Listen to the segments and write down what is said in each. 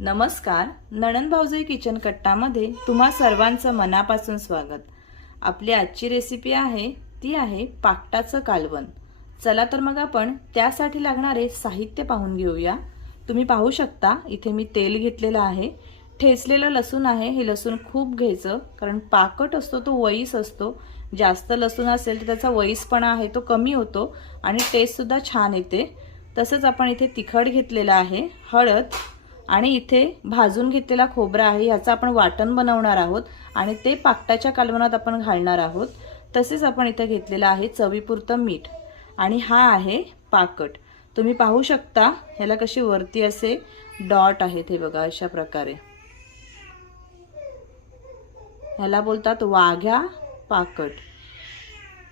नमस्कार, नणंद भाऊजाई किचन कट्टामध्ये तुम्हा सर्वांचं मनापासून स्वागत। आपली आजची रेसिपी आहे ती आहे पाकटाचं कालवण। चला तर मग आपण त्यासाठी लागणारे साहित्य पाहून घेऊया। तुम्ही पाहू शकता इथे मी तेल घेतलेलं आहे, ठेचलेलं लसूण आहे। हे लसूण खूप घ्यायचं कारण पाकट असतो तो वईस असतो। जास्त लसूण असेल तर त्याचा वईसपणा आहे तो कमी होतो आणि टेस्ट सुद्धा छान येते। तसंच आपण इथे तिखट घेतलेला आहे, हळद आणि इथे भाजून घेतलेला खोबरा आहे। याचा आपण वाटण बनवणार आहोत आणि ते पाकटाच्या कालवणात आपण घालणार आहोत। तसेच आपण इथे घेतलेला आहे चवीपुरतं मीठ आणि हा आहे पाकट। तुम्ही पाहू शकता ह्याला कशी वरती असे डॉट आहेत, हे बघा अशा प्रकारे। ह्याला बोलतात वाघ्या पाकट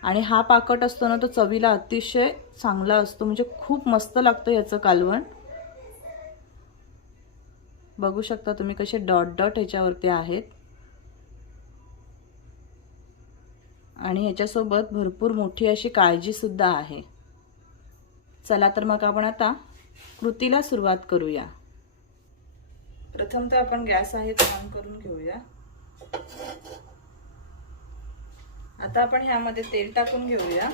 आणि हा पाकट असतो ना तो चवीला अतिशय चांगला असतो, म्हणजे खूप मस्त लागतं याचं कालवण। बघू शकता तुम्ही कसे डॉट डॉट ह्याच्यावरती आहेत आणि ह्याच्यासोबत भरपूर मोठी अशी काळजी सुद्धा आहे। चला तर मग आपण आता कृतीला सुरुवात करूया। प्रथम तर आपण गॅस आहे तो ऑन करून घेऊया। आता आपण ह्यामध्ये तेल टाकून घेऊया।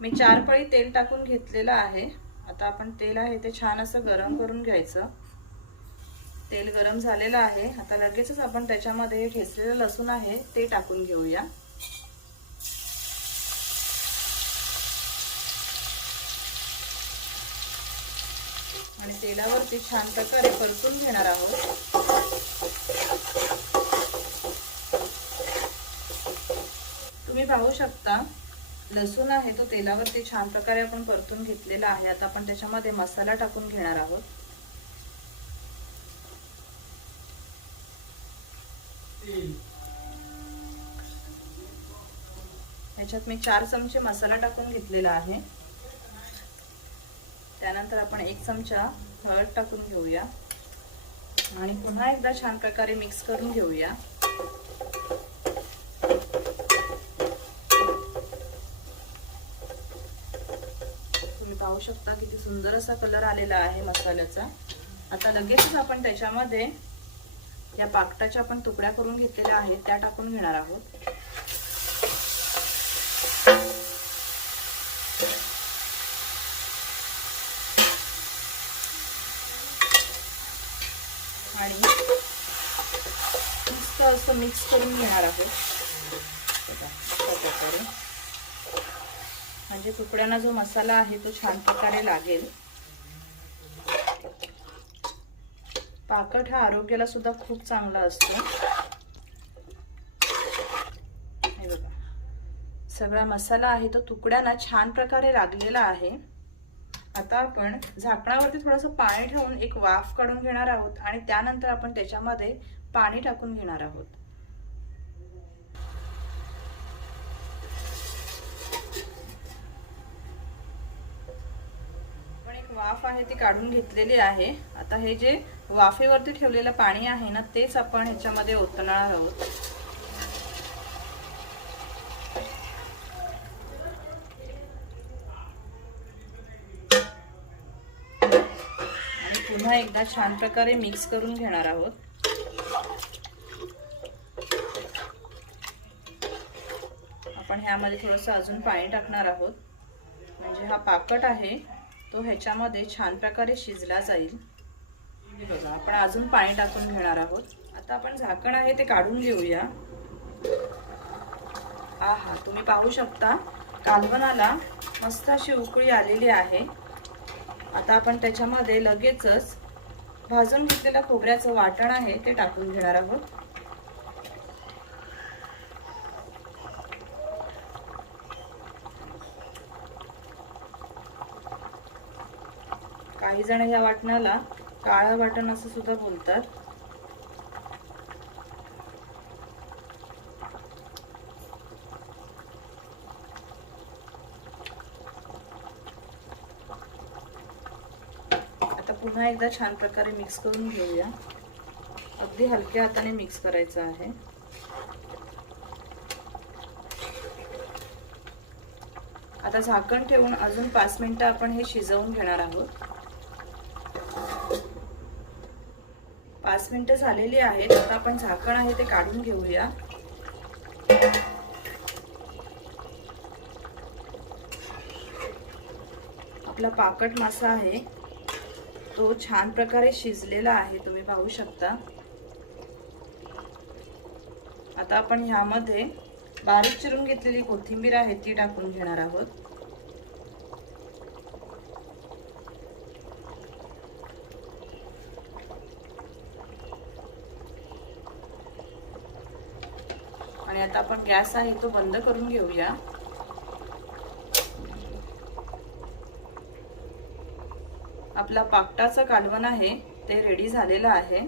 मी 4 पळी तेल टाकून घेतलेलं आहे। आता आपण तेल आहे ते छान असं गरम करून घ्यायचं। तेल गरम झालेलं आहे। आता लगेचच आपण त्याच्यामध्ये ठेचलेलं लसूण आहे ते टाकून घेऊया। आणि तेलावरती छान प्रकारे परतून घेणार आहोत। तुम्ही पाहू शकता लसूण आहे तो तेलावरती छान प्रकारे आपण परतून घेतलेला आहे। आता आपण त्याच्यामध्ये मसाला टाकून घेणार आहोत। ह्याच्यात मी 4 चमचे मसाला टाकून घेतलेला आहे। त्यानंतर आपण 1 चमचा हळद टाकून घेऊया आणि पुन्हा एकदा छान प्रकारे मिक्स करून घेऊया। तुम्ही पाहू शकता किती सुंदर असा कलर आलेला आहे मसाल्याचा। आता लगेचच आपण त्याच्यामध्ये या पाकटाच्या आपण तुकड्या करून घेतलेल्या आहेत त्या टाकून घेणार आहोत। आणि मस्त असं मिक्स करून घेणार आहोत म्हणजे तुकड्यांना जो मसाला आहे तो छान प्रकारे लागेल। पाकट हा आरोग्याला सुद्धा खूप चांगला असतो। हे बघा सगळा मसाला आहे तो तुकड्यांना छान प्रकारे लागलेला आहे। आता आपण झाकणावरती थोडंसं पाणी ठेवून एक वाफ काढून घेणार आहोत आणि त्यानंतर आपण त्याच्यामध्ये पाणी टाकून घेणार आहोत। आपण एक वाफ आहे ती काढून घेतलेली आहे। आता हे जे वाफेवरती ठेवलेलं पाणी आहे ना तेच आपण ह्याच्यामध्ये ओतणार आहोत। पुन्हा एकदा छान प्रकारे मिक्स करून घेणार आहोत। आपण ह्यामध्ये थोडंसं अजून पाणी टाकणार आहोत म्हणजे हा पाकट आहे तो ह्याच्यामध्ये छान प्रकारे शिजला जाईल। बघा आपण अजून पाणी टाकून घेणार आहोत। आता आपण झाकण आहे ते काढून घेऊया। आहा, तुम्ही पाहू शकता कालवणाला मस्त अशी उकळी आलेली आहे। आता आपण त्याच्यामध्ये लगेचच भाजून घेतलेलं खोबऱ्याचं वाटण आहे ते टाकून घेणार आहोत। काही जण या वाटणाला काळं वाटण असं सुद्धा बोलतात। आता पुन्हा एकदा छान प्रकारे मिक्स करून घेऊया। अगदी हलक्या हाताने मिक्स करायचं आहे। आता झाकण ठेवून अजून 5 मिनिटं आपण हे शिजवून घेणार आहोत. 5 मिनिटं झालेली आहेत. आता आपण झाकण आहे ते काढून घेऊया. आपला पाकट मासा आहे तो छान प्रकारे शिजलेला आहे, तुम्ही पाहू शकता. आता आपण ह्यामध्ये बारीक चिरून घेतलेली कोथिंबीर आहे ती टाकून घेणार आहोत. आणि आता आपण गॅस आहे तो बंद करून घेऊया. आपला पाकटाचं कालवण आहे ते रेडी झालेलं आहे.